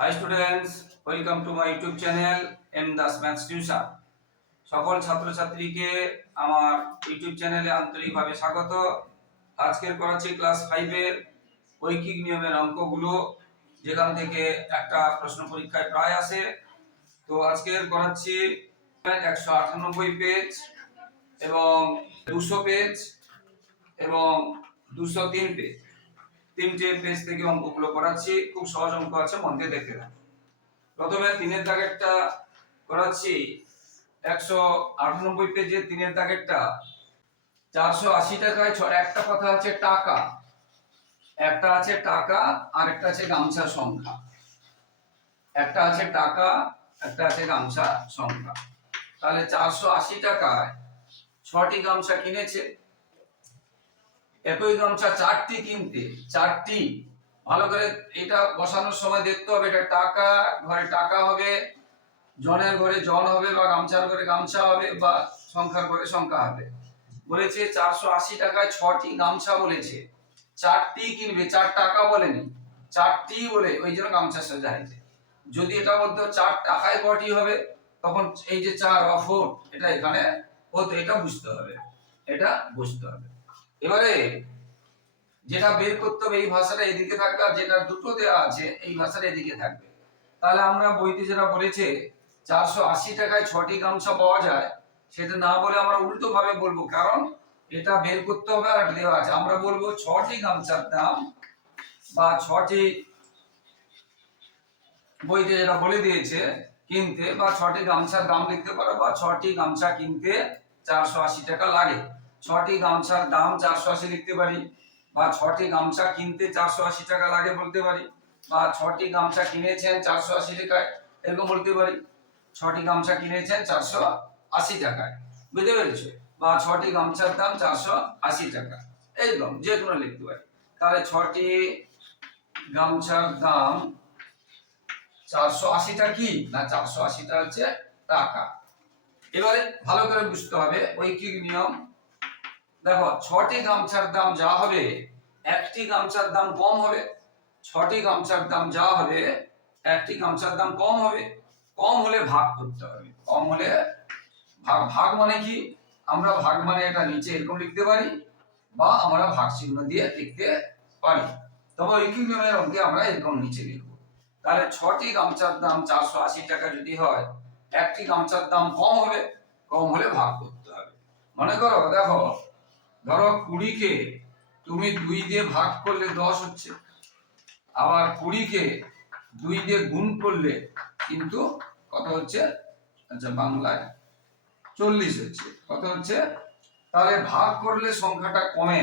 Hi students welcome to my YouTube channel M Das maths tuition সকল ছাত্রছাত্রীকে আমার YouTube চ্যানেলে আন্তরিকভাবে স্বাগত। আজকের করাচ্ছি ক্লাস ফাইভের ঐকিক নিয়মের অঙ্কগুলো, যেখান থেকে একটা প্রশ্ন পরীক্ষায় প্রায় আসে। তো আজকের করাচ্ছি একশো আটানব্বই পেজ এবং দুশো পেজ এবং দুশো তিন পেজ তিনটে পেজ থেকে অঙ্কগুলো করাচ্ছি। খুব সহজ অঙ্ক আছে, মন দিয়ে দেখতে থাকুন প্রথমে তিনের দাগেরটা করাচ্ছি। একশো আটানব্বই পেজে তিনের দাগেরটা চারশো আশি টাকায় ছ, একটা কথা আছে টাকা। একটা আছে টাকা আর একটা আছে গামছার সংখ্যা। একটা আছে টাকা, একটা আছে গামছা সংখ্যা। তাহলে চারশো আশি টাকায় ছটি গামছা কিনেছে। একই গামছা চারটি কিনতে, চারটি। ভালো করে এটা বসানোর সময় দেখতে হবে, এটা টাকা, ঘরে টাকা হবে, জনের ঘরে জন হবে বা গামছার ঘরে গামছা হবে বা সংখ্যার ঘরে সংখ্যা হবে। বলেছে চারশো আশি টাকায় ছটি গামছা বলেছে। চারটি কিনবে, চার টাকা বলেনি, চারটি বলে ওই জন্য গামছা সাজা হয়েছে। যদি এটা বলতো চার টাকায় কটি হবে, তখন এই যে চার বা ফোর এটা এখানে হতো, এটা বুঝতে হবে, এটা বুঝতে হবে। এবারে যেটা বের করতে হবে এই ভাষাটা এদিকে থাকবে আর যেটা দুটো দেওয়া আছে, এই ভাষাটা এদিকে থাকবে। তাহলে আমরা বইতে যেটা বলেছে, চারশো আশি টাকায় ছটি গামছা পাওয়া যায়, সেটা না বলে আমরা উল্টো ভাবে বলব, কারণ এটা বের করতে হবে আর দেওয়া আছে। আমরা বলব ছটি গামছার দাম বা ছটি বইতে যেটা বলে দিয়েছে, কিনতে বা ছটি গামছার দাম লিখতে পারো বা ছটি গামছা কিনতে চারশো আশি টাকা লাগে। ছটি গামছার দাম চারশো আশি লিখতে পারি বা ছটি গামছা কিনতে চারশো আশি টাকা লাগে বলতে পারি বা ছটি গামছা কিনেছেন চারশো আশি টাকায়, এরকম বলতে পারি। ছটি গামছা কিনেছেন চারশো আশি টাকায়, বুঝতে পেরেছ? বা ছটি গামছার দাম চারশো আশি টাকা, এইরকম যে কোনো লিখতে পারি। তাহলে ছটি গামছার দাম চারশো আশিটা কি? না, চারশো আশিটা হচ্ছে টাকা। এবারে ভালো করে বুঝতে হবে, ঐকিক নিয়ম দেখো, ছটি গামছার দাম যা হবে, একটি গামছার দাম কম হবে। ছটি গামছার দাম যা হবে, একটি গামছার দাম কম হবে। কম হলে ভাগ করতে হবে। কম হলে ভাগ ভাগ মানে কি? আমরা ভাগ মানে এটা নিচে এরকম লিখতে পারি, বা আমরা ভাগ চিহ্ন দিয়ে লিখতে পারি। তবে নিয়মের অঙ্কে আমরা এরকম নিচে লিখব। তাহলে ছটি গামছার দাম চারশো আশি টাকা যদি হয়, একটি গামছার দাম কম হবে, কম হলে ভাগ করতে হবে। মনে করো, দেখো ধরো কুড়িকে তুমি দুই দিয়ে ভাগ করলে দশ হচ্ছে। আবার কুড়িকে দুই দিয়ে গুণ করলে কিন্তু কত হচ্ছে? আচ্ছা বাংলায় চল্লিশ হচ্ছে। কত হচ্ছে? তাহলে ভাগ করলে সংখ্যাটা কমে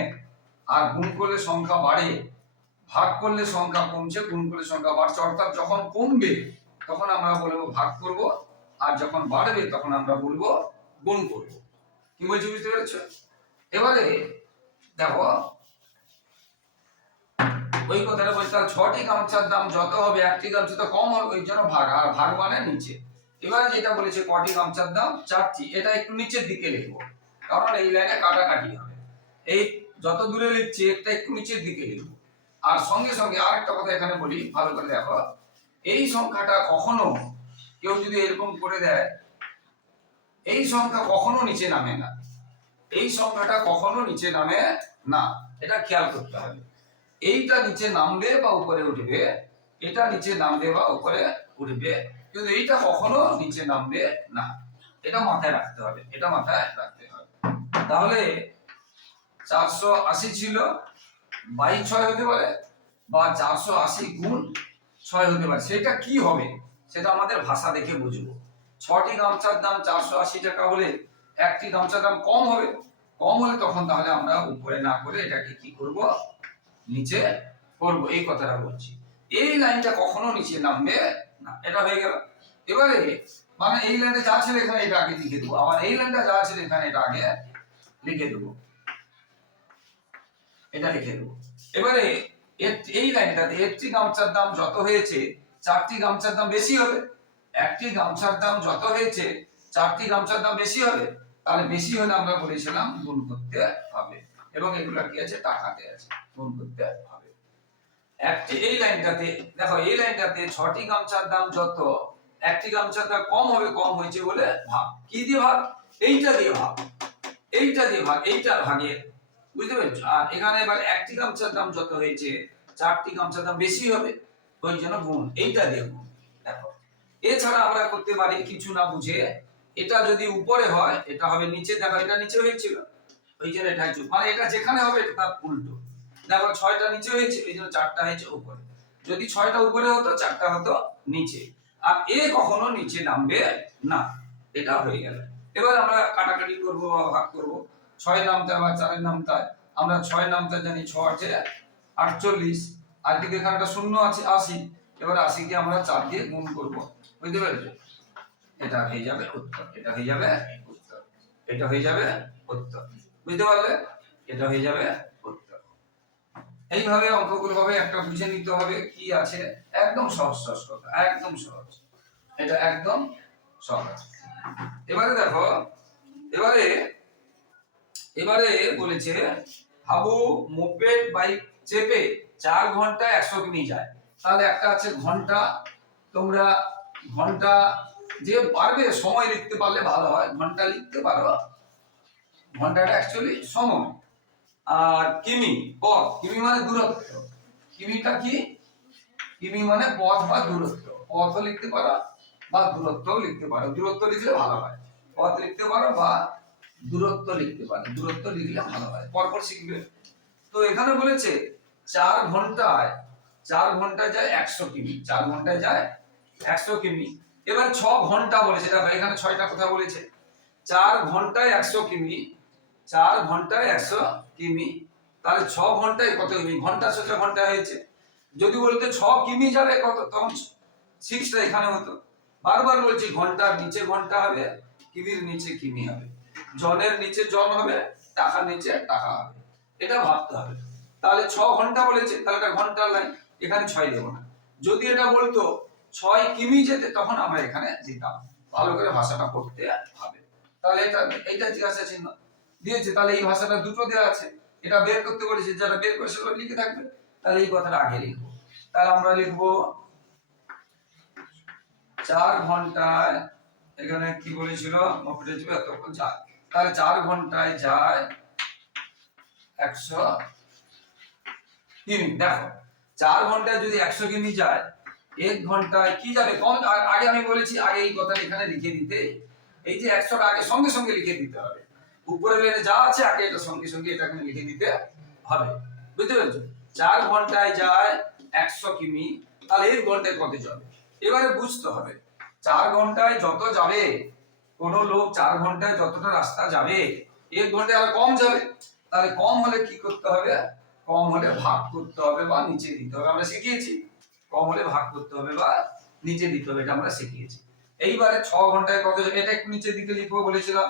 আর গুণ করলে সংখ্যা বাড়ে। ভাগ করলে সংখ্যা কমছে, গুণ করলে সংখ্যা বাড়ছে। অর্থাৎ যখন কমবে, তখন আমরা বলব ভাগ করব। আর যখন বাড়বে, তখন আমরা বলব গুণ করব। কি বলছি বুঝতে পেরেছ? এবারে দেখো, ওই কথাটা বলছি, তাহলে ছটি গামছার দাম যত হবে, একটি গামছা তো কম হবে, ওই জন্য ভাগ, আর ভাগ মানে নিচে। এবারে যেটা বলেছে, কটি গামছার দাম? চারটি। এটা একটু নিচের দিকে লিখব, কারণ এই লাইনে কাটাকাটি হবে। এই যত দূরে লিখছি, একটা একটু নিচের দিকে লিখব। আর সঙ্গে সঙ্গে আরেকটা কথা এখানে বলি, ভালো করে দেখো। এই সংখ্যাটা কখনো কেউ যদি এরকম করে দেয়, এই সংখ্যা কখনো নিচে নামে না। এই সংখ্যাটা কখনো নিচে নামে না। এটা খেয়াল করতে হবে। এইটা নিচে নামবে বা উপরে উঠবে, এটা নিচে নামবে বা উপরে উঠবে, কিন্তু এইটা কখনো নিচে নামবে না। এটা মাথায় রাখতে হবে, এটা মাথায় রাখতে হবে। তাহলে চারশো আশি ছিল, বাই ছয় হতে পারে বা চারশো আশি গুণ ছয় হতে পারে। সেটা কি হবে? সেটা আমাদের ভাষা দেখে বুঝব। ছটি গামছার দাম চারশো আশি টাকা হলে একটি গামছার দাম কম হবে, কম হলে তখন তাহলে আমরা উপরে না করে এটাকে কি করব? নিচে করব, এই কথাটা বলছি। এই লাইনটা কখনো নিচে নামবে না, এটা হয়ে গেল। এবারে মানে এই লাইনটা যা ছিল এখানে এটা আগে লিখে দেবো, আবার এই লাইনটা যা ছিল এখানে এটা আগে লিখে দেবো। এটা লিখে দেবো। এবারে এই লাইনটাতে একটি গামছার দাম যত হয়েছে, চারটি গামছার দাম বেশি হবে। একটি গামছার দাম যত হয়েছে, চারটি গামছার দাম বেশি হবে। তাহলে বেশি হলে আমরা বলেছিলাম গুণ করতে হবে। এবং এগুলা কি আছে? টাকাতে আছে। গুণ করতে হবে। একটি এই লাইনটাতে, দেখো, এই লাইনটাতে ছটি গামছার দাম যত, একটি গামছার দাম কম হবে, কম হয়েছে বলে ভাগ। কি দিয়ে ভাগ? এইটা দিয়ে ভাগ। এইটা দিয়ে ভাগ, এইটা ভাগে। বুঝতে পেরেছ? আর এখানে এবার একটি গামছার দাম যত হয়েছে, চারটি গামছার দাম বেশি হবে, ওই জন্য গুণ। এইটা দিয়ে গুণ। দেখো, এছাড়া আমরা করতে পারি কিছু না বুঝে এটা যদি উপরে হয়, এটা হবে নিচে, দেখো এটা নিচে হয়েছিল। ওই জন্য এটা হচ্ছে মানে এটা যেখানে হবে তার উল্টো। দেখো ছয়টা নিচে হয়েছে এই জন্য চারটা হয়েছে উপরে। যদি ছয়টা উপরে হতো, চারটা হতো নিচে। আর এ কখনো নিচে নামবে না। এটা হয়ে গেল। এবার আমরা কাটাকাটি করব বা ভাগ করব। ছয় নামতে আবার চারের নামতায় আমরা ছয় নামতে জানি ছ আছে আটচল্লিশ। আর দিকে এখানে একটা শূন্য আছে, আশি। এবার আশিকে আমরা চার দিয়ে গুণ করব। বুঝতে পেরেছ? এটা হয়ে যাবে উত্তর, এটা হয়ে যাবে উত্তর, এটা হয়ে যাবে উত্তর। বুঝতে পারলে? এটা হয়ে যাবে উত্তর। এইভাবে অঙ্কগুলো ভাবে একটা বুঝে নিতে হবে কি আছে। একদম সহজ সহজ কথা, একদম সহজ। এটা একদম সহজ। এবারে দেখো, এবারে এবারে বলেছে হাবু মোপেড বাইক চেপে চার ঘণ্টা একশো কিমি যায়। তাহলে একটা আছে ঘণ্টা, তোমরা ঘণ্টা যে পারবে সময় লিখতে পারলে ভালো হয়, ঘণ্টা লিখতে পারো। ঘন্টাটা অ্যাকচুয়ালি সময়। আর কিমি, পথ। কিমি মানে দূরত্ব। কিমিটা কি? কিমি মানে পথ বা দূরত্ব। পথও লিখতে পারো বা দূরত্বও লিখতে পারো। দূরত্ব লিখলে ভালো হয়। পথ লিখতে পারো বা দূরত্ব লিখতে পারো। দূরত্ব লিখলে ভালো হয়। পরপর শিখবে। তো এখানে বলেছে, চার ঘন্টায় চার ঘন্টায় যায় একশো কিমি। চার ঘন্টায় যায় একশো কিমি। এবার ছ ঘণ্টা বলেছে দেখো এখানে ছয়টা কথা বলেছে। চার ঘন্টায় একশো কিমি, চার ঘন্টায় একশো কিমি। তাহলে ছ ঘন্টায় কত কিমি? ঘণ্টা সোজা ঘণ্টা হয়েছে। যদি বলতে ছ কিমি যাবে কত, তখন সিক্সটা এখানে হতো। বারবার বলছি, ঘণ্টার নিচে ঘণ্টা হবে, কিমির নিচে কিমি হবে। জনের নিচে জন হবে, টাকার নিচে টাকা হবে। এটা ভাবতে হবে। তাহলে ছ ঘণ্টা বলেছে, তাহলে এটা ঘণ্টার লাইন এখানে ছয় দেবো না। যদি এটা বলতো ছয় কিমি যেতে তখন আমরা এখানে দিতাম। ভালো করে ভাষাটা পড়তে হবে। তাহলে এটা, এইটা জিজ্ঞাসা চিহ্ন দিয়েছে। তাহলে এই ভাষাটা দুটো দেওয়া আছে। এটা বের করতে বলেছে, যারা বের করে সেগুলো লিখে থাকবে। তাহলে এই কথাটা আগে লিখব। তাহলে আমরা লিখব চার ঘন্টায়, এখানে কি বলেছিল? যাবে এতক্ষণ যায় তাহলে চার ঘন্টায় যায় একশো কিমি। দেখো, চার ঘন্টায় যদি একশো কিমি যায় এক ঘন্টায় কি যাবে? কম আগে আমি বলেছি, আগে এই কথাটা এখানে লিখে দিতে। এই যে একশোটা আগে সঙ্গে সঙ্গে লিখে দিতে হবে। উপরে লাইনে যা আছে, আগে এটা সঙ্গে সঙ্গে এটা এখানে লিখে দিতে হবে। বুঝতে পেরেছ? চার ঘন্টায় যায় একশো কিমি, তাহলে এক ঘন্টায় কত যাবে? এবারে বুঝতে হবে, চার ঘন্টায় যত যাবে, কোন লোক চার ঘন্টায় যতটা রাস্তা যাবে, এক ঘন্টায় আর কম যাবে। তাহলে কম হলে কি করতে হবে? কম হলে ভাগ করতে হবে বা নিচে দিতে হবে। আমরা শিখিয়েছি। কম হলে ভাগ করতে হবে বা নিচে দিতে হবে, এটা আমরা শিখিয়েছি। এইবারে ছ ঘন্টায় কত এটা একটু নিচের দিকে লিখব বলেছিলাম।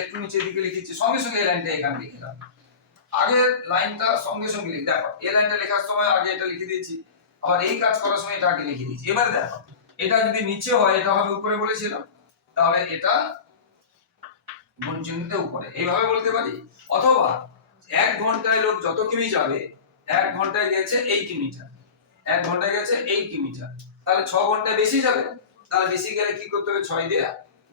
একটু নিচে দিকে লিখেছি। সঙ্গে সঙ্গে এই লাইনটা এখানে লিখলাম আগের লাইনটা সঙ্গে সঙ্গে লিখ দেখো, এই লাইনটা লেখার সময় আগে এটা লিখে দিয়েছি। আবার এই কাজ করার সময় এটা আগে লিখে দিয়েছি। এবারে দেখো, এটা যদি নিচে হয়, এটা হবে উপরে বলেছিলাম, তাহলে এটা গুণ চিহ্নতে উপরে। এইভাবে বলতে পারি? অথবা এক ঘন্টায় লোক যত কিমি যাবে, এক ঘন্টায় গেছে এই কিমিটার। এক ঘন্টায় গেছে এই কিমিটার তাহলে ছ ঘন্টায় বেশি যাবে? তাহলে বেশি গেলে কি করতে হবে? ছয় দিয়ে।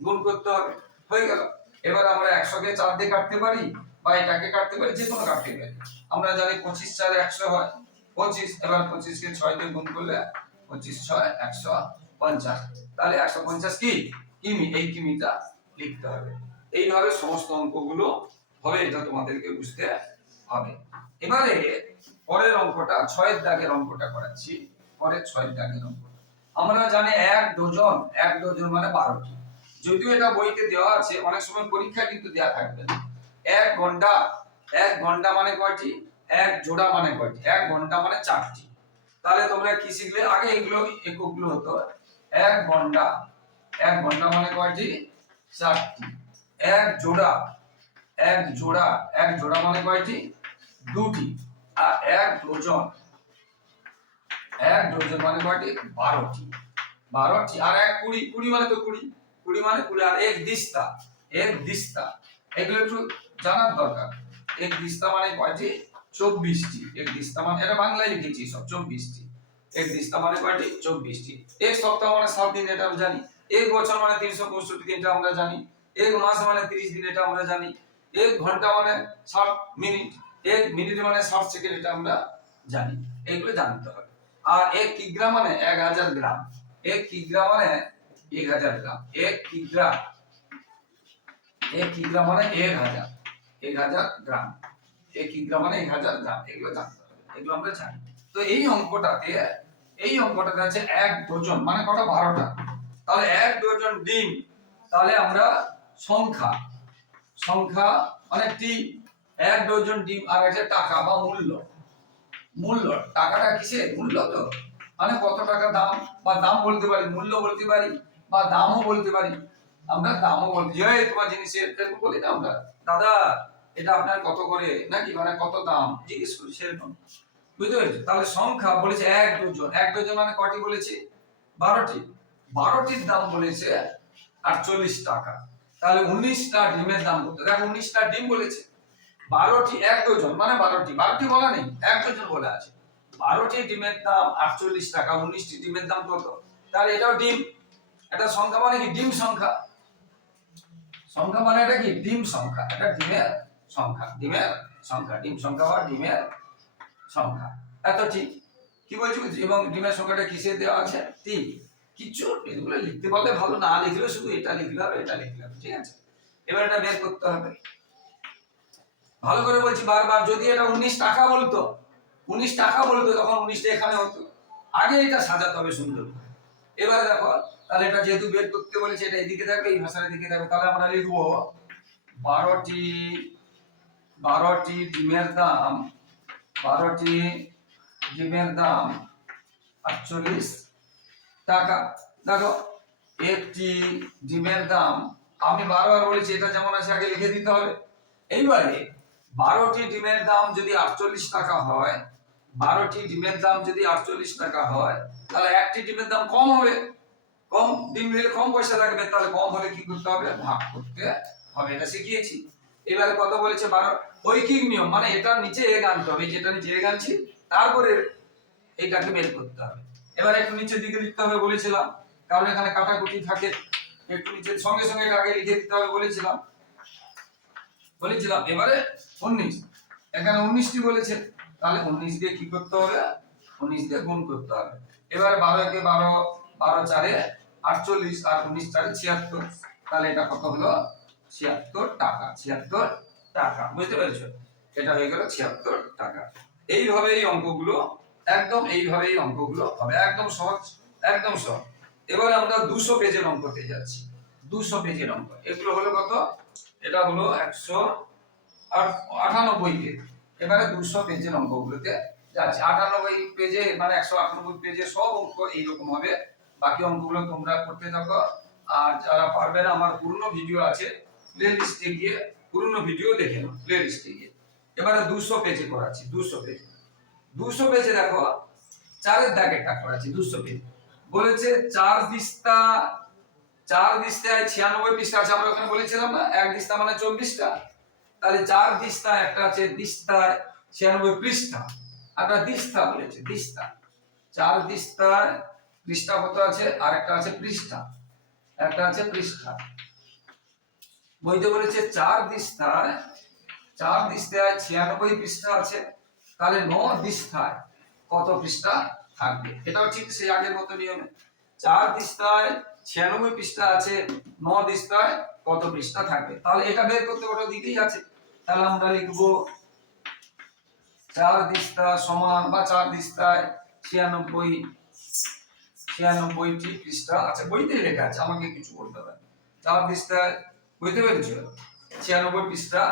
গুণ করতে হবে। হয়ে গেল। এবার আমরা একশোকে চার দিয়ে কাটতে পারি বা এটাকে কাটতে পারি, যে কোনো কাটতে পারি। আমরা জানি পঁচিশ চার একশো হয়। পঁচিশ, এবার পঁচিশকে ছয় দিয়ে গুণ করলে পঁচিশ ছয় একশো পঞ্চাশ। তাহলে একশো পঞ্চাশ কি? কিমি এই কিমিটা লিখতে হবে। এইভাবে সমস্ত অঙ্কগুলো হবে, এটা তোমাদেরকে বুঝতে হবে। এবারে পরের অঙ্কটা, ছয়ের দাগের অঙ্কটা করাচ্ছি। পরের ছয়ের দাগের অঙ্ক আমরা জানি এক ডজন এক ডজন মানে বারোটি। যদিও এটা বইতে দেওয়া আছে, অনেক সময় পরীক্ষা কিন্তু দেওয়া থাকবে না। এক ঘণ্টা এক ঘণ্টা মানে কয়টি? এক জোড়া মানে কয়টি? এক ঘণ্টা মানে চারটি। তাহলে তোমরা কি শিখলে? আগে এগুলো এককগুলো হতো। এক ঘণ্টা এক ঘণ্টা মানে কয়টি? চারটি। এক জোড়া এক জোড়া এক জোড়া মানে কয়টি? দুটি। এক ডজন এক ডজন মানে কয়টি? বারোটি। বারোটি, আর এক কুড়ি কুড়ি মানে তো কুড়ি। কুড়ি মানে কুড়ি, আর এক দিস্তা এক দিস্তা। এগুলো একটু জানার দরকার। এক দিস্তা মানে কয়টি? চব্বিশটি। এক দিস্তা মানে এটা বাংলায় লিখেছি সব, চব্বিশটি। এক দিস্তা মানে কয়টি? চব্বিশটি। এক সপ্তাহ মানে সাত দিন, এটা আমরা জানি। এক বছর মানে তিনশো পঁয়ষট্টি দিন, এটা আমরা জানি। এক মাস মানে তিরিশ দিন, এটা আমরা জানি। এক ঘণ্টা মানে ষাট মিনিট। এক মিনিট মানে ষাট সেকেন্ড এটা আমরা জানি। এগুলো জানতে হবে। আর এক কিগ্রা মানে এক হাজার গ্রাম। এক কিগ্রা মানে এক হাজার গ্রাম। এক কিগ্রা। এক কিগ্রা মানে এক হাজার। এক হাজার গ্রাম। এক কিগ্রা মানে এক হাজার গ্রাম। এগুলো জানতে হবে। এগুলো আমরা জানি। তো এই অঙ্কটাতে এই অঙ্কটাতে আছে এক ডজন মানে কটা? বারোটা। তাহলে এক ডজন ডিম, তাহলে আমরা সংখ্যা। সংখ্যা মানে টি। এক ডজন ডিম আর একটা টাকা বা মূল্য। মূল্য, টাকাটা কিসের মূল্য তো। মানে কত টাকা দাম? বা দাম বলতে পারি, মূল্য বলতে পারি, বা দামও বলতে পারি। আমরা দামও বলতে যে তোমার জিনিসের বলি না আমরা? দাদা, এটা আপনার কত করে? নাকি মানে কত দাম? জিজ্ঞেস করি সেরকম বুঝতে পেরেছ? তাহলে সংখ্যা বলেছে এক ডজন। এক ডজন মানে কটি বলেছে? বারোটি। বারোটির দাম বলেছে আটচল্লিশ টাকা। তাহলে উনিশটা ডিমের দাম কত? দেখো, উনিশটা ডিম বলেছে। বারোটি, এক ডজন মানে বারোটি। বারোটি বলা নেই, এক ডজন বলে আছে। বারোটি ডিমের দাম আটচল্লিশ টাকা, উনিশটি ডিমের দাম কত? তাহলে এটাও ডিম। এটা সংখ্যা মানে কি? ডিম সংখ্যা। সংখ্যা মানে এটা কি? ডিম সংখ্যা। এটা ডিমের সংখ্যা ডিমের সংখ্যা। ডিম সংখ্যা বা ডিমের সংখ্যা। এত ঠিক? কি বলছি? এবং ডিমের সংখ্যাটা কিসে দেওয়া আছে? তিন। কিছু এগুলো লিখতে পারলে ভালো, না লিখলে শুধু এটা লিখলে হবে, এটা লিখলে হবে। ঠিক আছে? এবার এটা বের করতে হবে। ভালো করে বলছি বারবার, যদি এটা উনিশ টাকা বলতো, উনিশ টাকা বলতো, তখন উনিশটা এখানে হতো। আগে এটা সাজাতে হবে সুন্দর। এবারে দেখো, তাহলে এটা যেহেতু বের করতে বলেছে, এটা এদিকে থাকবে এই ভাষার দিকে থাকবে তাহলে আমরা লিখব বারোটি বারোটি ডিমের দাম, বারোটি ডিমের দাম আটচল্লিশ টাকা। দেখো, একটি ডিমের দাম, আমি বারবার বলেছি, এটা যেমন আছে, আগে লিখে দিতে হবে। এইবারে বারোটি ডিমের দাম যদি আটচল্লিশ টাকা হয়, বারোটি ডিমের দাম যদি আটচল্লিশ টাকা হয়, তাহলে একটি ডিমের দাম কম হবে। কম ডিম নিলে কম পয়সা লাগবে, তাহলে কম হলে কি করতে হবে? ভাগ করতে হবে। এটা শিখিয়েছি। এবারে কত বলেছে বারো? ঐকিক নিয়ম মানে এটার নিচে এক আনতে হবে, যেটা নিচে এক আনছি তারপরে এইটাকে বের করতে হবে। এবার একটু নিচের দিকে লিখতে হবে বলেছিলাম, কারণ এখানে কাটাকুটি থাকে, একটু নিচের সঙ্গে সঙ্গে আগে লিখে দিতে হবে বলেছিলাম। বলেছিলাম, এবারে উনিশ। এখানে উনিশটি বলেছে, তাহলে উনিশ দিয়ে কি করতে হবে? উনিশ দিয়ে গুণ করতে হবে। এবারে বারো একে বারো বারো চারে আটচল্লিশ আর উনিশ চারে ছিয়াত্তর। তাহলে এটা কত হলো? ছিয়াত্তর টাকা ছিয়াত্তর টাকা। বুঝতে পেরেছ? এটা হয়ে গেল ছিয়াত্তর টাকা। এইভাবে এই অঙ্কগুলো, একদম এইভাবে এই অঙ্কগুলো হবে। একদম সহজ একদম সহজ। এবারে আমরা দুশো পেজের অঙ্কতে যাচ্ছি। দুশো পেজের অঙ্ক। এগুলো হলো কত? এটা হলো একশো আটানব্বই পেজ এবারে দুশো পেজের অঙ্কগুলোতে যাচ্ছে। আটানব্বই পেজে মানে একশো আটানব্বই পেজে সব অঙ্ক এইরকম হবে। বাকি অঙ্কগুলো তোমরা করতে থাকো। আর যারা পারবে না, আমার পুরনো ভিডিও আছে প্লে লিস্টে গিয়ে পুরনো ভিডিও দেখে নাও প্লে লিস্টে গিয়ে। এবারে দুশো পেজে করাচ্ছি, দুশো পেজে। দুশো পেজে দেখো, চারের দাগেরটা করাচ্ছি, দুশো পেজ। বলেছে চার দিস্তা চার দিস্তায় ছিয়ানব্বই পৃষ্ঠা আছে, আমরা ওখানে বলেছিলাম না? এক দিস্তা মানে চব্বিশটা। তাহলে চার দিস্তা একটা আছে দিস্তায় ছিয়ানব্বই পৃষ্ঠা। একটা দিস্তা বলেছে, দিস্তা। চার দিস্তায় পৃষ্ঠা কত আছে? আর একটা আছে পৃষ্ঠা। একটা আছে পৃষ্ঠা। বইতে বলেছে চার দিস্তায় চার দিস্তায় ছিয়ানব্বই পৃষ্ঠা আছে। তাহলে ন দিস্তায় কত পৃষ্ঠা থাকবে? এটাও ঠিক সেই আগের মতো নিয়মে। চার দিস্তায় ছিয়ানব্বই পৃষ্ঠা আছে, ন দিস্তায় কত পৃষ্ঠা থাকবে তাহলে এটা বের করতে ওটা দিকেই আছে? তাহলে আমরা লিখব চার দিস্তা সমান বা চার দিস্তায় ছিয়ানব্বই, ছিয়ানব্বইটি পৃষ্ঠা আচ্ছা বইতেই লেখা আছে, আমাকে কিছু বলতে হবে। চার দিস্তায় বুঝতে পেরেছ? ছিয়ানব্বই পৃষ্ঠা,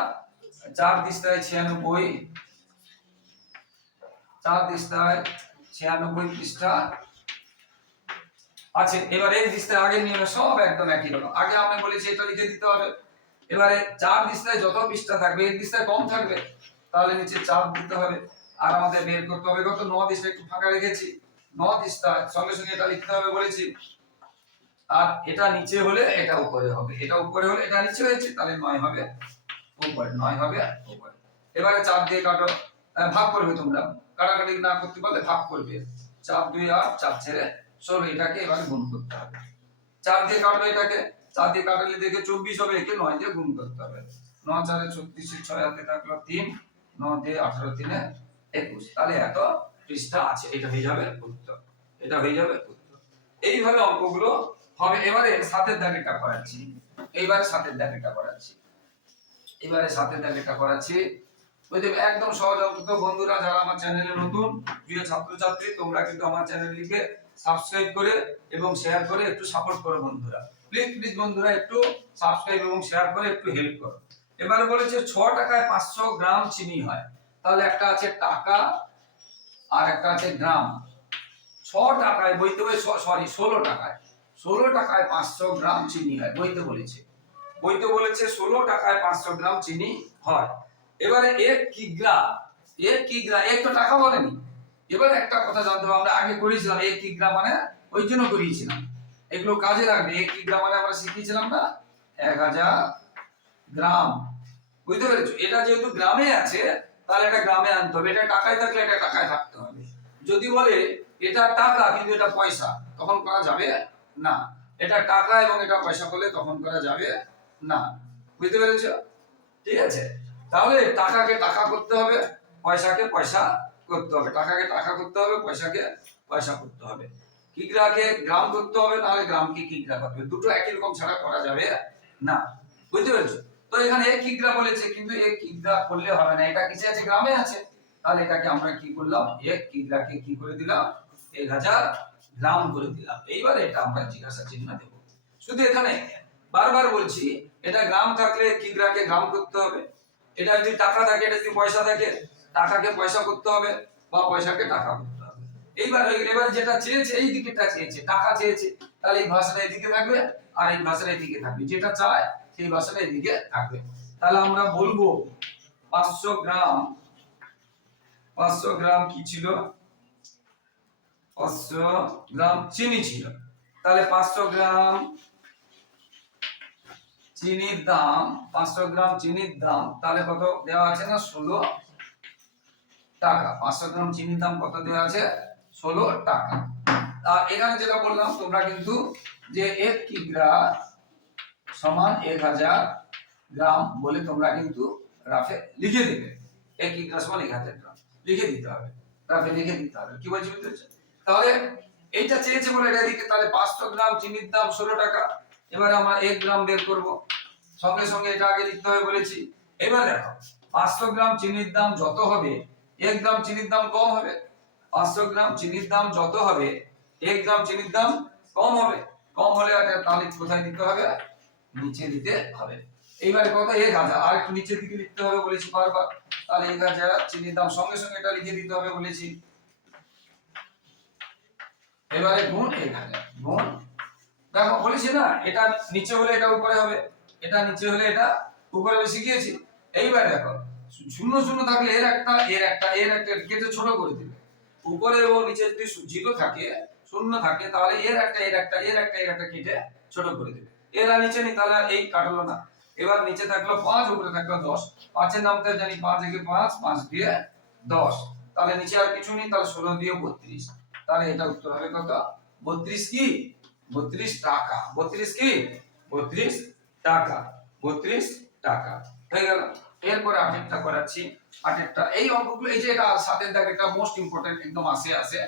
চার দিস্তায় ছিয়ানব্বই, চার দিস্তায় ছিয়ানব্বই পৃষ্ঠা আছে এবারে এই দিস্তায় আগের নিয়মে সব একদম একই হলো আগে আমি বলেছি এটা লিখে দিতে হবে। এবারে চার দিস্তায় যত পৃষ্ঠা থাকবে, এই দিস্তায় কম থাকবে, তাহলে নিচে চার দিতে হবে। আর আমাদের বের করতে হবে কত? ন দিস্তা একটু ফাঁকা রেখেছি। ন দিস্তা সঙ্গে সঙ্গে এটা লিখতে হবে বলেছি। আর এটা নিচে হলে এটা উপরে হবে। এটা উপরে হলে এটা নিচে হয়েছে, তাহলে নয় হবে। উপরে, নয় হবে, উপরে। এবারে চার দিয়ে কাটো। ভাগ করবে তোমরা। কাটাকাটি না করতে পারলে ভাগ করবে। চার দুই আট, চার ছেড়ে ষোলো এটাকে এবারে গুণ করতে হবে। চার দিয়ে কাটবে এটাকে। চার দিয়ে কাটালে দেখে চব্বিশ হবে, একে নয় দিয়ে গুণ করতে হবে। ন চারে ছত্রিশে ছয় হাতে থাকল তিন, ন দিয়ে আঠারো তিনে একুশ। তাহলে এত পৃষ্ঠা আছে, এটা হয়ে যাবে উত্তর। এটা হয়ে যাবে উত্তর। এইভাবে অঙ্কগুলো হবে। এবারে সাতের দাগেটা করাচ্ছি। এইবারে সাতের দাগেটা করাচ্ছি। এবারে সাতের দাগেটা করাচ্ছি। যে একদম সহজ অঙ্ক। বন্ধুরা, যারা আমার চ্যানেলে নতুন, প্রিয় ছাত্রছাত্রী, তোমরা কিন্তু আমার চ্যানেল চ্যানেলটিকে সাবস্ক্রাইব করে এবং শেয়ার করে একটু সাপোর্ট করো বন্ধুরা। প্লিজ প্লিজ বন্ধুরা, একটু সাবস্ক্রাইব এবং শেয়ার করে একটু হেল্প করো। এবারে বলেছে, ছ টাকায় পাঁচশো গ্রাম চিনি হয়। তাহলে একটা আছে টাকা আর একটা আছে গ্রাম। ছ টাকায়, বইতে বই সরি ষোলো টাকায়। ষোলো টাকায় পাঁচশো গ্রাম চিনি হয়, বইতে বলেছে। বইতে বলেছে, ষোলো টাকায় পাঁচশো গ্রাম চিনি হয়। এবারে এক কিগ্রা এক কিগ্রা এক তো টাকা বলেনি। এবার একটা কথা জানতে হবে, আমরা আগে করেছিলাম এক কিগ্রা মানে ওই জন্য করিয়েছিলাম। এগুলো কাজে লাগবে এক কিগ্রা মানে আমরা শিখিয়েছিলাম না? এক হাজার গ্রাম। বুঝতে পেরেছ? এটা যেহেতু গ্রামে আছে, তাহলে এটা গ্রামে আনতে হবে। এটা টাকায় থাকলে এটা টাকায় থাকতে হবে। যদি বলে, এটা টাকা, কিন্তু এটা পয়সা, তখন করা যাবে না। এটা টাকা এবং এটা পয়সা করলে তখন করা যাবে না। বুঝতে পেরেছ? ঠিক আছে? তাহলে টাকাকে টাকা করতে হবে, পয়সাকে পয়সা করতে হবে। টাকাকে টাকা করতে হবে, পয়সাকে পয়সা করতে হবে। কিগ্রাকে গ্রাম করতে হবে, নাহলে গ্রামকে কিগ্রা করতে হবে। দুটো একই রকম ছাড়া করা যাবে না। বুঝতে পেরেছ? তো এখানে এক কিগ্রা বলেছে, কিন্তু এক কিগ্রা করলে হবে না। এটা কিসে আছে? গ্রামে আছে। তাহলে এটাকে আমরা কি করলাম? এক কিগ্রাকে কি করে দিলাম? এক হাজার গ্রাম করে দিলাম। এইবার এটা আমরা জিজ্ঞাসা চিহ্ন দেবো। শুধু এখানে বারবার বলছি, এটা গ্রাম থাকলে কিগ্রাকে গ্রাম করতে হবে। এটা যদি টাকা থাকে, এটা যদি পয়সা থাকে টাকাকে পয়সা করতে হবে বা পয়সাকে টাকা করতে হবে। এইবার হয়ে গেল, এবার যেটা চেয়েছে, এই দিকেটা চেয়েছে, টাকা চেয়েছে, তাহলে এই ভাষাটা এদিকে থাকবে আর এই ভাষাটা এদিকে থাকবে। যেটা চায়, সেই ভাষাটা এদিকে থাকবে। তাহলে আমরা বলব, পাঁচশো গ্রাম পাঁচশো গ্রাম কি ছিল? পাঁচশো গ্রাম চিনি ছিল। তাহলে পাঁচশো গ্রাম চিনির দাম, পাঁচশো গ্রাম চিনির দাম, তাহলে কত দেওয়া আছে না? ষোলো টাকা। পাঁচশো গ্রাম চিনির দাম কত দেওয়া আছে? ষোলো টাকা। আর এখানে যেটা বললাম, তোমরা কিন্তু যে এক কিগ্রা সমান এক হাজার গ্রাম বলে তোমরা কিন্তু রাফে লিখে দেবে। এক কিগ্রা সমান এক হাজার গ্রাম। লিখে দিতে হবে। রাফে লিখে দিতে হবে। কি বলছি বুঝতে পেরেছ? তাহলে এইটা চেয়েছে বলে এটা দিকে তাহলে পাঁচশো গ্রাম চিনির দাম ষোলো টাকা। এবারে আমরা এক গ্রাম বের করব। সঙ্গে সঙ্গে এটা আগে লিখতে হবে বলেছি। এবার দেখো, পাঁচশো গ্রাম চিনির দাম যত হবে এক গ্রাম চিনির দাম কম হবে, পাঁচশো গ্রাম চিনির দাম যত হবে, এক গ্রাম চিনির দাম কম হবে। কম হলে কোথায় দিতে হবে? নিচে দিতে হবে। এইবারে কত? এক হাজার। আর একটু নিচের দিকে লিখতে হবে বলেছি বারবার। তাহলে এক হাজার চিনির দাম সঙ্গে সঙ্গে এটা লিখে দিতে হবে বলেছি। এবারে গুণ এক হাজার। গুণ? দেখো, বলেছি না, এটা নিচে হলে এটা উপরে হবে। এটা নিচে হলে এটা উপরে হবে শিখিয়েছি এইবার দেখো শূন্য শূন্য থাকলে এর একটা এর একটা এর একটা কেটে ছোট করে দিবে। উপরে এবং নিচে যদি জিরো থাকে, শূন্য থাকে, তাহলে এর একটা এর একটা এর একটা এর একটা কেটে ছোট করে দিবে। এর আর নিচে নেই, তাহলে এই কাটলো না। এবার নিচে থাকল পাঁচ, উপরে থাকল দশ। পাঁচের নামতে জানি পাঁচ একে পাঁচ পাঁচ দিয়ে দশ। তাহলে নিচে আর কিছু নেই, তাহলে ষোলো দিয়ে বত্রিশ। তাহলে এটা উত্তর হবে কত? বত্রিশ কি? বত্রিশ টাকা। বত্রিশ কি? বত্রিশ টাকা। বত্রিশ টাকা। হয়ে গেল। এরপরে আটেরটা করাচ্ছি আটেরটা এই অঙ্কগুলো এই যে এটা সাতের দাগেরটা মোস্ট ইম্পর্টেন্ট একদম আসে আসে।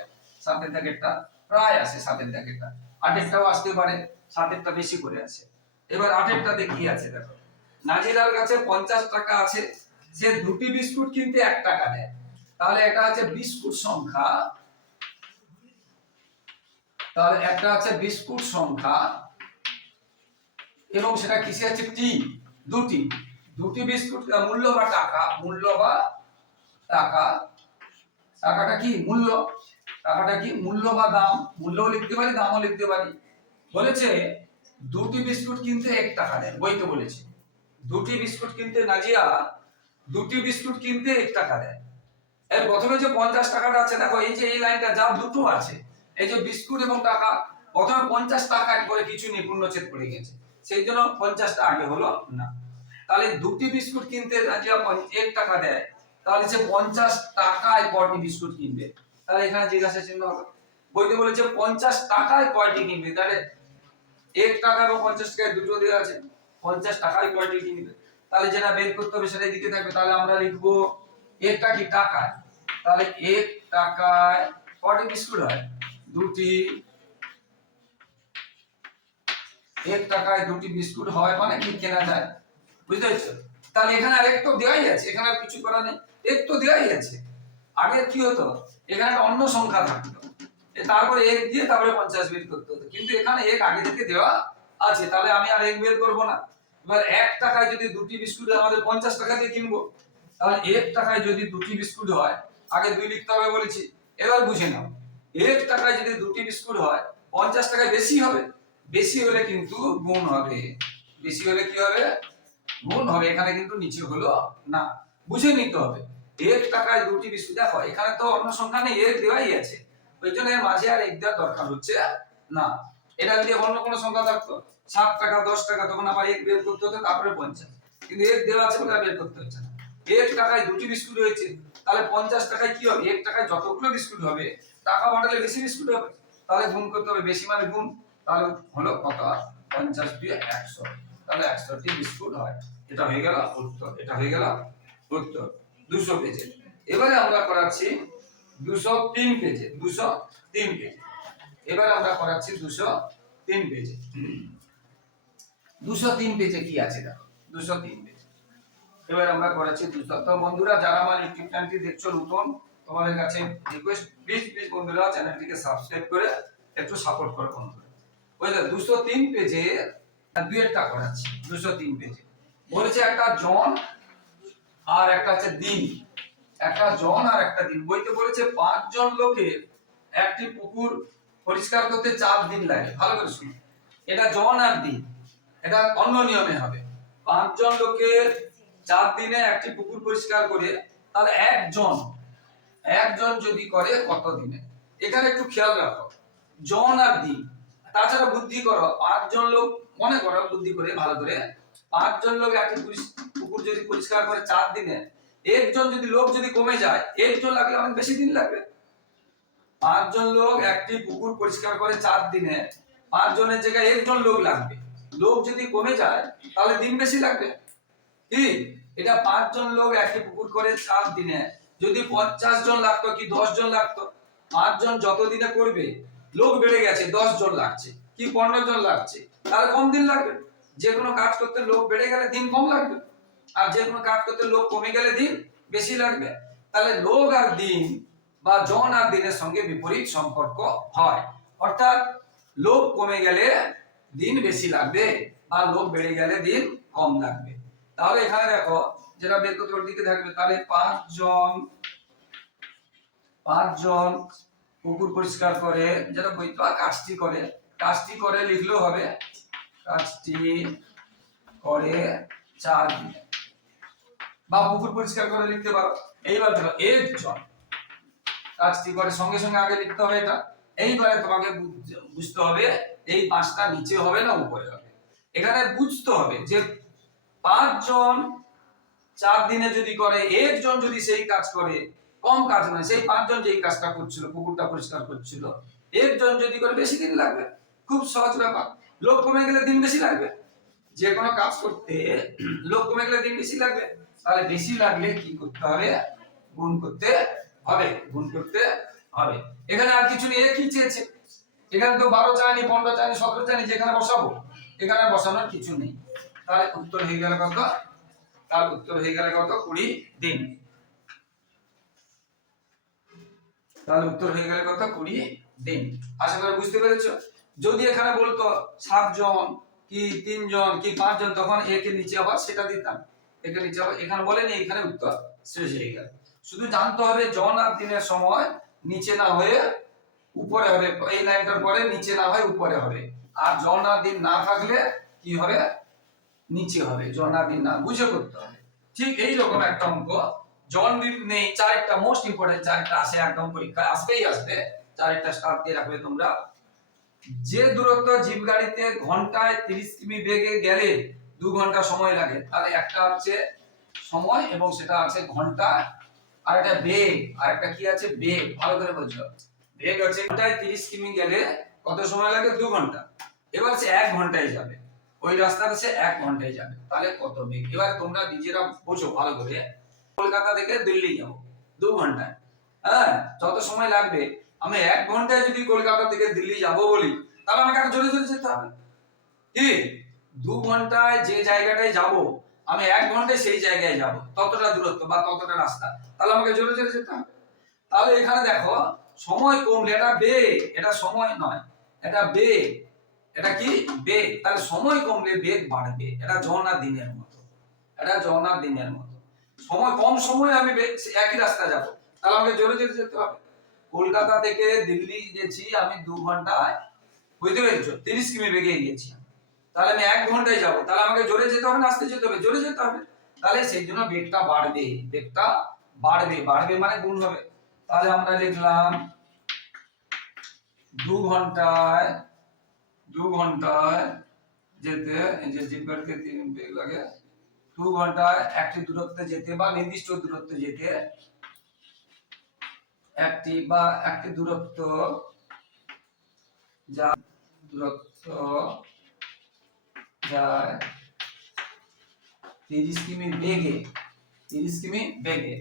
সাতের দাগেরটা প্রায় আসে, সাতের দাগেরটা। আটেরটাও আসতে পারে, সাতেরটা বেশি করে আসে। এবার আটেরটাতে কি আছে দেখো। নাজিরার কাছে পঞ্চাশ টাকা আছে, সে দুটি বিস্কুট কিনতে এক টাকা দেয়। তাহলে এটা আছে বিস্কুট সংখ্যা, তাহলে একটা আছে বিস্কুট সংখ্যা, এবং সেটা কিসে আছে? টি, দুটি। দুটি বিস্কুট মূল্য বা টাকা? মূল্য বা টাকা। টাকাটা কি? মূল্য। টাকাটা কি? মূল্য বা দাম। মূল্যও লিখতে পারি, দামও লিখতে পারি। বলেছে, দুটি বিস্কুট কিনতে এক টাকা দেয় বইতে বলেছে, দুটি বিস্কুট কিনতে নাজিয়া, দুটি বিস্কুট কিনতে এক টাকা দেয় এর প্রথমে যে পঞ্চাশ টাকাটা আছে, দেখো, এই যে এই লাইনটা যা দুটো আছে, এই যে বিস্কুট এবং টাকা, প্রথমে পঞ্চাশ টাকা করে কিছু নেই পূর্ণচ্ছেদ পড়ে গেছে। সেই জন্য পঞ্চাশটা আগে হলো না। তাহলে দুটি বিস্কুট কিনতে পঞ্চ- এক টাকা দেয়, তাহলে সে পঞ্চাশ টাকায় কয়টি বিস্কুট কিনবে। তাহলে এখানে জিজ্ঞাসা চিহ্ন বইতে বলেছে পঞ্চাশ টাকায় কয়টি কিনবে। তাহলে এক টাকা এবং পঞ্চাশ টাকায় দুটো দেওয়া আছে। পঞ্চাশ টাকায় কয়টি কিনবে। তাহলে যেটা বের করতে হবে সেটা দিকে থাকবে। তাহলে আমরা লিখব একটা কি টাকায়। তাহলে এক টাকায় কয়টি বিস্কুট হয় দুটি। এক টাকায় দুটি বিস্কুট হয় মানে কি কেনা যায়? বুঝতে পেরেছ? তাহলে এখানে আর এক তো দেওয়াই আছে, এখানে আর কিছু করার নেই। এক তো দেওয়াই আছে। আগে কি হতো? এখানে একটা অন্য সংখ্যা থাকতো। তারপরে এক দিয়ে তারপরে পঞ্চাশ করতে হতো। কিন্তু এখানে এক আগে থেকে দেওয়া আছে। তাহলে আমি আর এক বের করব না। এবার এক টাকায় যদি দুটি বিস্কুট আমাদের পঞ্চাশ কিনবো, তাহলে এক টাকায় যদি দুটি বিস্কুট হয়, আগে দুই লিখতে হবে বলেছি, এবার বুঝে নাও। এক টাকায় যদি দুটি বিস্কুট হয়, পঞ্চাশ টাকায় বেশি হবে। বেশি হলে কিন্তু গুণ হবে। বেশি হলে কি হবে? গুণ হবে, এখানে কিন্তু নিচে হলো, না, বুঝে নিতে হবে। এক টাকায় দুটি বিস্কুট দেখো, এখানে তো অন্য সংখ্যা নেই, এক দেওয়াই আছে। ওই জন্য মাঝে আর এক দেওয়ার দরকার হচ্ছে, না। এটা যদি অন্য কোনো সংখ্যা থাকতো, সাত টাকা, দশ টাকা, তখন আবার এক বের করতে হতো, তারপরে পঞ্চাশ। কিন্তু এক দেওয়া আছে বলে বের করতে হচ্ছে না। এক টাকায় দুটি বিস্কুট হয়েছে, তাহলে পঞ্চাশ টাকায় কি হবে? এক টাকায় যতগুলো বিস্কুট হবে, টাকা বাড়ালে বেশি বিস্কুট হবে। তাহলে গুণ করতে হবে, বেশি মানে গুণ। তাহলে হলো কত? পঞ্চাশ দিয়ে একশো। তাহলে একশোটি বিস্কুট হয়। এটা হয়ে গেল, উত্তর। এটা হয়ে গেল, উত্তর। দুশো পেজে। এবারে আমরা করাচ্ছি দুশো তিন পেজে, দুশো তিন পেজে। এবারে আমরা করাচ্ছি দুশো তিন পেজে। দুশো তিন পেজে কি আছে দেখো? দুশো তিন পেজে। এবার আমরা করাচ্ছি দুশো। তো বন্ধুরা, যারা আমার ইউটিউব চ্যানেলটি দেখছ নতুন, তোমাদের কাছে রিকোয়েস্ট প্লিজ প্লিজ বন্ধুরা, চ্যানেলটিকে সাবস্ক্রাইব করে একটু সাপোর্ট করো বন্ধুরা। ওই দুশো তিন পেজে দুয়েরটা করাচ্ছি। দুশো তিন পেজে। বলেছে একটা জন আর একটা হচ্ছে দিন। একটা জন আর একটা দিন। বইতে বলেছে পাঁচজন লোকের একটি পুকুর পরিষ্কার করতে চার দিন লাগে। ভালো করে শুনুন। এটা জন আর দিন। এটা অন্য নিয়মে হবে। পাঁচজন লোকের চার দিনে একটি পুকুর পরিষ্কার করে, তাহলে একজন একজন যদি করে কত দিনে? এখানে একটু খেয়াল রাখো। জন আর দিন। তাছাড়া বুদ্ধি করো। পাঁচজন লোক মনে করো বুদ্ধি করে, ভালো করে পাঁচজন লোক একটি পুকুর যদি পরিষ্কার করে চার দিনে, একজন যদি লোক যদি কমে যায়, একজন লাগলে অনেক বেশি দিন লাগবে। পাঁচজন লোক একটি পুকুর পরিষ্কার করে চার দিনে, পাঁচজনের জায়গায় একজন লোক লাগবে। লোক যদি কমে যায়, তাহলে দিন বেশি লাগবে। কি? এটা পাঁচজন লোক একটি পুকুর করে চার দিনে। যদি পঞ্চাশ জন লাগতো কি দশ জন লাগতো? পাঁচজন যত দিনে করবে, লোক বেড়ে গেছে, দশ জন লাগছে। কি পনেরো জন লাগছে? তাহলে কম দিন লাগবে। যে কোনো কাজ করতে লোক বেড়ে গেলে দিন কম লাগবে। আর যে কোনো কাজ করতে লোক কমে গেলে দিন বেশি লাগবে। তাহলে লোক আর দিন বা জন আর দিনের সঙ্গে বিপরীত সম্পর্ক হয়। অর্থাৎ লোক কমে গেলে দিন বেশি লাগবে আর লোক বেড়ে গেলে দিন কম লাগবে। তাহলে এখানে দেখো, যেটা বের করতে দিকে থাকবে। তাহলে পাঁচজন পাঁচজন পুকুর পরিষ্কার করে, যেটা বৈধ কাজটি করে কাজটি করে লিখলেও হবে কাজটি করে চার দিনে। বা পুকুর পরিষ্কার করে লিখতে পারো। এইবার দেখো একজন কাজটি করে সঙ্গে সঙ্গে আগে লিখতে হবে এটা। এইবারে তোমাকে বুঝতে হবে, এই পাঁচটা নিচে হবে না উপরে হবে। এখানে বুঝতে হবে যে পাঁচজন চার দিনে যদি করে, একজন যদি সেই কাজ করে, কম কাজ নয় সেই পাঁচজন যেই কাজটা করছিল, পুকুরটা পরিষ্কার করছিল, একজন যদি করে, বেশি দিন লাগবে। খুব সহজ ব্যাপার। লোক কমে গেলে দিন বেশি লাগবে। যে কোনো কাজ করতে লোক কমে গেলে দিন বেশি লাগবে। তাহলে বেশি লাগলে কি করতে হবে? গুণ করতে হবে, গুণ করতে হবে। এখানে আর কিছু নেই কি চেয়েছে? এখানে তো বারো চায়নি পনেরো চায়নি সতেরো চায়নি যেখানে বসাবো, এখানে বসানোর কিছু নেই। তাহলে উত্তর হয়ে গেল কত? তার উত্তর হয়ে গেল কত? কুড়ি দিন। তাহলে উত্তর হয়ে গেল কত? কুড়ি দিন। আশা করি বুঝতে পেরেছ? যদি এখানে বলতো সাতজন কি তিনজন কি পাঁচজন, তখন একের নিচে আবার সেটা দিতাম। একের নিচে আবার, এখানে বলেনি এখানে উত্তর শেষ হয়ে গেল। শুধু জানতে হবে জন আর দিনের সময় নিচে না হয়ে উপরে হবে। এই লাইনটার পরে নিচে না হয় উপরে হবে। আর জন আর দিন না থাকলে কি হবে? নিচে হবে। জন আর দিন না, বুঝে করতে হবে। ঠিক এই রকম একটা অঙ্ক। জন দিন নেই, চারটা মোস্ট ইম্পর্টেন্ট চারটা আসে একদম পরীক্ষায়। আসবেই আসবে। চারটা স্টার দিয়ে রাখবে তোমরা। যে দূরত্ব জিপ গাড়িতে ঘন্টায় তিরিশ কিমি বেগে গেলে দু ঘণ্টা সময় লাগে, তাহলে একটা হচ্ছে সময় এবং সেটা আছে ঘণ্টা, আর একটা বেগ, আর একটা কি আছে বেগ, ভালো করে বুঝলো বেগ হচ্ছে ঘন্টায় তিরিশ কিমি গেলে কত সময় লাগে? দু ঘণ্টা। এবার সে এক ঘন্টায় যাবে। ওই রাস্তাটা সে এক ঘন্টায় যাবে। তাহলে কত বেগ? এবার তোমরা নিজেরা বোঝো ভালো করে। কলকাতা থেকে দিল্লি যাব দু ঘন্টায়। হ্যাঁ যত সময় লাগবে আমি এক ঘন্টায় যদি কলকাতা থেকে দিল্লি যাব বলি, তাহলে আমাকে আরও জোরে জোরে যেতে হবে। কি? দু ঘন্টায় যে জায়গাটায় যাব, আমি এক ঘন্টায় সেই জায়গায় যাব, ততটা দূরত্ব বা ততটা রাস্তা, তাহলে আমাকে জোরে জোরে যেতে হবে। তাহলে এখানে দেখো, সময় কমলে এটা বেগ এটা সময় নয়, এটা বেগ এটা কি? বেগ তাহলে সময় কমলে বেগ বাড়বে, এটা ঝর্ণার দিনের মতো, এটা ঝর্ণার দিনের মতো। সময় কম সময়ে আমি বে- একই রাস্তা যাব, তাহলে আমাকে জোরে জোরে যেতে হবে। কলকাতা থেকে দিল্লি গেছি আমি দু ঘন্টায় বুঝতে পেরেছ তিরিশ কিমি বেগে গিয়েছি তাহলে আমি এক ঘন্টায় যাব। তাহলে আমাকে জোরে যেতে হবে আস্তে যেতে হবে, জোরে যেতে হবে। তাহলে সেই জন্য বেগটা বাড়বে বেগটা বাড়বে বাড়বে মানে গুণ হবে। তাহলে আমরা লিখলাম দু ঘন্টায় দু ঘন্টায় যেতে যে তিন বেগ লাগে, দু ঘন্টায় একটি দূরত্বে যেতে বা নির্দিষ্ট দূরত্বে যেতে একটি বা একটি দূরত্ব যা দূরত্ব যায় তিরিশ কিমি বেগে, তিরিশ কিমি বেগে।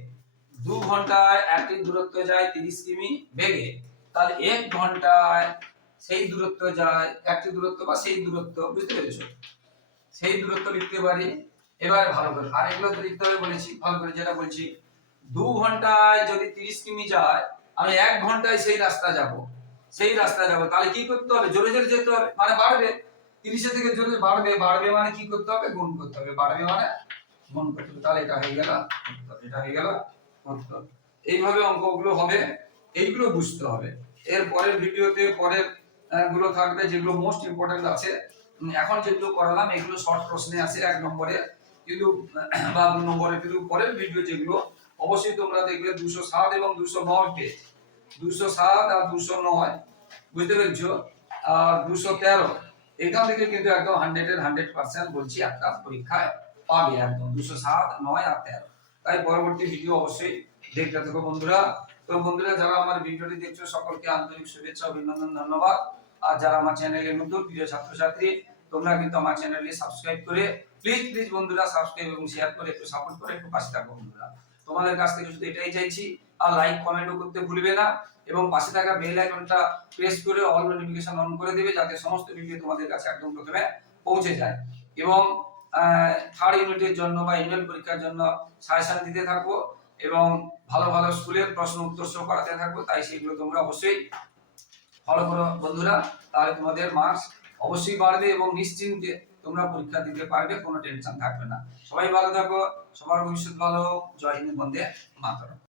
দু ঘন্টায় একটি দূরত্ব যায় তিরিশ কিমি বেগে। তাহলে এক ঘন্টায় সেই দূরত্ব যায়, একটি দূরত্ব বা সেই দূরত্ব, বুঝতে পেরেছ? সেই দূরত্ব লিখতে পারি। এবার ভালো করে, আর এগুলো তো লিখতে হবে বলেছি, ভালো করে যেটা বলছি দু ঘন্টায় যদি তিরিশ কিমি যায়, আমি এক ঘন্টায় সেই রাস্তা যাব। সেই রাস্তা যাব। তাহলে কি করতে হবে? জোরে জোরে যেতে হবে। মানে বাড়বে। তিরিশে থেকে জোরে বাড়বে। বাড়বে মানে কি করতে হবে? গুণ করতে হবে। বাড়বে মানে গুণ করতে হবে। তাহলে এটা হয়ে গেল। এটা হয়ে গেল। এইভাবে অঙ্কগুলো হবে। এইগুলো বুঝতে হবে। এর পরের ভিডিওতে পরেরগুলো থাকবে যেগুলো মোস্ট ইম্পর্টেন্ট আছে। এখন যেগুলো করালাম, এগুলো শর্ট প্রশ্নে আছে এক নম্বরে। কিন্তু বা দু নম্বরে। কিন্তু পরের ভিডিও যেগুলো অবশ্যই তোমরা দেখবে দুশো সাত এবং দুশো নয় পেজ দুশো সাত আর দুশো নয়। বুঝতে পেরেছ? আর দুশো তেরো। এখান থেকে কিন্তু একদম হান্ড্রেডের হান্ড্রেড পার্সেন্ট বলছি একটা পরীক্ষায় পাবে একদম। দুশো সাত, নয় আর তেরো। তাই পরবর্তী ভিডিও অবশ্যই দেখতে থাকো বন্ধুরা। তো বন্ধুরা, যারা আমার ভিডিওটি দেখছ, সকলকে আন্তরিক শুভেচ্ছা, অভিনন্দন, ধন্যবাদ। আর যারা আমার চ্যানেলে নতুন, প্রিয় ছাত্রছাত্রী, তোমরা কিন্তু আমার চ্যানেলটি সাবস্ক্রাইব করে প্লিজ প্লিজ বন্ধুরা সাবস্ক্রাইব এবং শেয়ার করে একটু সাপোর্ট করে একটু পাশে থাকো বন্ধুরা। তোমাদের কাছ থেকে শুধু এটাই চাইছি, আর লাইক কমেন্টও করতে ভুলবে না এবং পাশে থাকা বেল আইকনটা প্রেস করে অল নোটিফিকেশন অন করে দেবে যাতে সমস্ত ভিডিও তোমাদের কাছে একদম প্রথমে পৌঁছে যায়। এবং থার্ড ইউনিটের জন্য বা ইমেল পরীক্ষার জন্য সাজেশন দিতে থাকব এবং ভালো ভালো স্কুলের প্রশ্ন উত্তর সহ করাতে থাকব তাই সেগুলো তোমরা অবশ্যই ফলো করো। বন্ধুরা, তাহলে তোমাদের মার্কস অবশ্যই বাড়বে এবং নিশ্চিন্তে তোমরা পরীক্ষা দিতে পারবে, কোনো টেনশন থাকবে না। সবাই ভালো থাকো, সবার ভবিষ্যৎ ভালো জয় হিন্দ, বন্দে মাতরম।